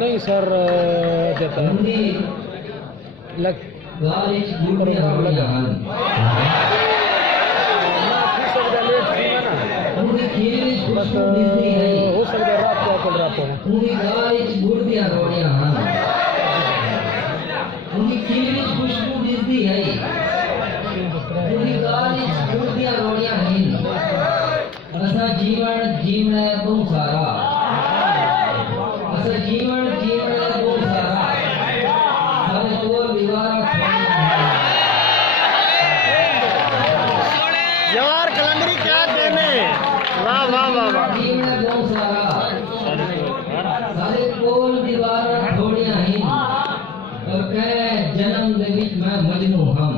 नहीं सर देता लग बस हो सकता रात को आकर रात को जीवन जीवन बहुत सारा जीवन जीवन बहुत सारा सारे चोर दीवार यार कलंदरी क्या देने वाह वाह वाह वाह जीवन बहुत सारा सारे चोर दीवार थोड़ियां ही और कह जन्म दे विच मैं मजनू हम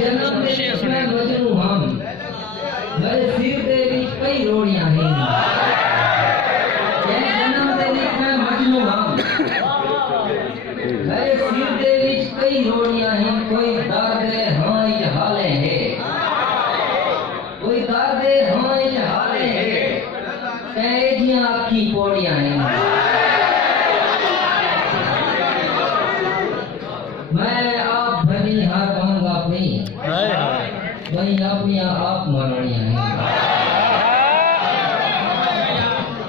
जन्म दे विच मैं मजनू हम मेरे सिर दे विच कई रोड़ियां हैं जन्म दे विच मैं मजनू हम मेरे सिर दे विच कई रोड़ियां हैं कोई दर्द हां इच हाले है कोई दर्द हां इच हाले है कई जियां अखी पोड़ियां हैं मैं आप भली हर मांग अपनी वही अपनी आप माननिया है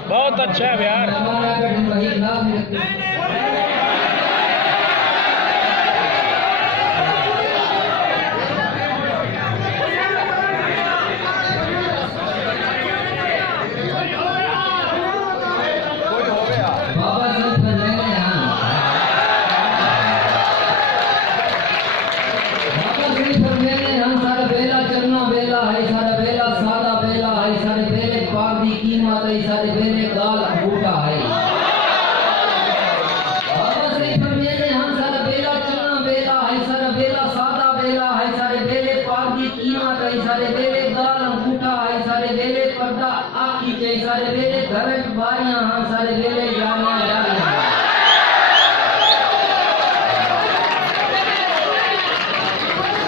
बहुत अच्छा है यार हमारा गठन वही नाम सारे बेले गाल बूटा है बाबा से फरमाते हम सारा बेला चलना बेला है सारा बेला सादा बेला है सारे बेले पाक दी कीमत है सारे बेले गाल बूटा है सारे बेले पर्दा आखी के सारे बेले घर बारियां हम सारे बेले जाना जाना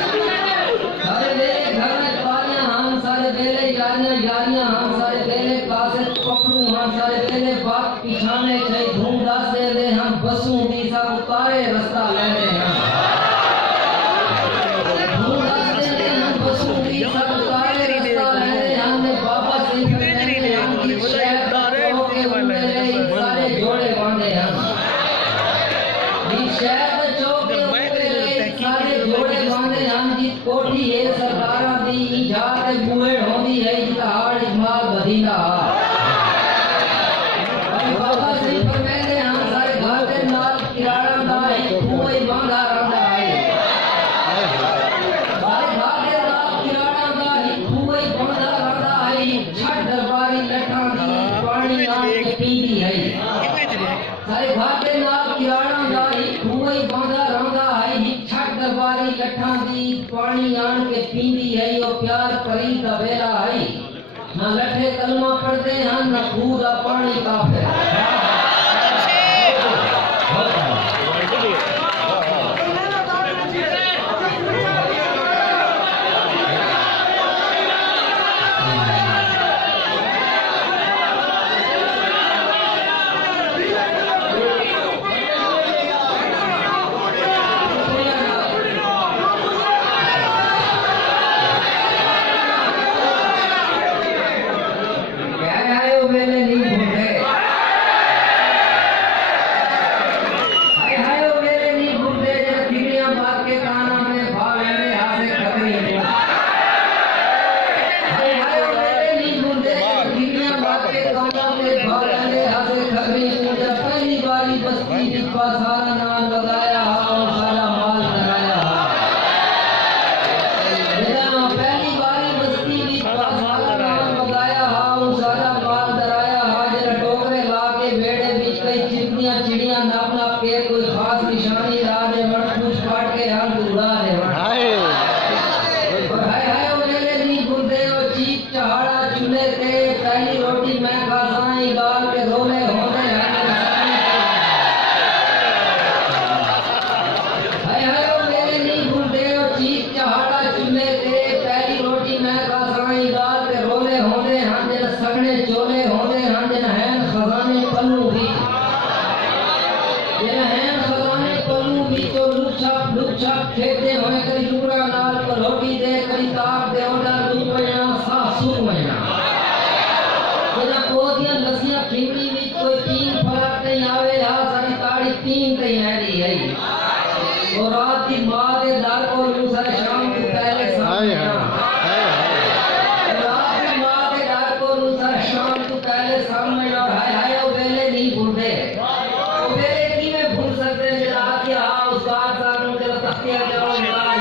सारे बेले घर बारियां हम सारे बेले यारियां हम सारे बेले कासे पकड़ू हम सारे बेले बात पिछाने चाहिए ढूंढा से ले हम बसू भी सब उतारे रास्ता लेने हम ढूंढा से ले हम बसू भी सब उतारे रास्ता लेने हमने बाबा से करने हम की शहर हो के मेरे सारे जोड़े बांधे हम इस शहर चौके मेरे सारे जोड़े बांधे हम जी कोठी है सरकारां दी इजाजत बुए होंदी है इजहार इजमाल बदीना बाबा से फरमाते हम सारे घर के नाल किराड़ा दा कोई बांधा रहंदा है सारे घर के नाल किराड़ा दा कोई बांधा रहंदा है छठ दरबारी लठां दी पानी आन के पींदी है सारे घर के नाल किराड़ा दा कोई बांधा रहंदा है छठ दरबारी लठां दी पानी आन के पींदी है ओ प्यार परी दा वेला है ना लठे कलमा पढ़ते हैं ना पूरा पानी काफिर पहली बारी बस्ती का सारा नाम लगाया और सारा माल कराया पहली बारी बस्ती का सारा नाम लगाया और सारा माल कराया हाजिर टोकरे ला के बेड़े बीच कई चिड़ियां चिड़ियां नाप नाप के कोई खास निशानी ला दे वन पूछ काट के रंग उड़ा दे हाय हाय मेरे नी गुंदे ओ चीख चहाड़ा चूल्हे के पहली रोटी मैं खा साई गाल के रोले होने चूल्हे के पहली रोटी मैं खा साई गाल के रोले रोटी दे कभी ताप दे ओडा दूध वजना साफ सुख वजना वजना कोदियां लसियां खिमड़ी में कोई तीन फरक नहीं आवे हा सारी ताड़ी तीन कहीं हैडी है और रात की मां दे दर को लूसर शाम को पहले सामने रात की मां दे दर को लूसर शाम को पहले सामने और हाय हाय ओ वेले नहीं भूलते ओ वेले की में भूल सकते जरा के आ उस्ताद साहब ने तख्तियां जाओ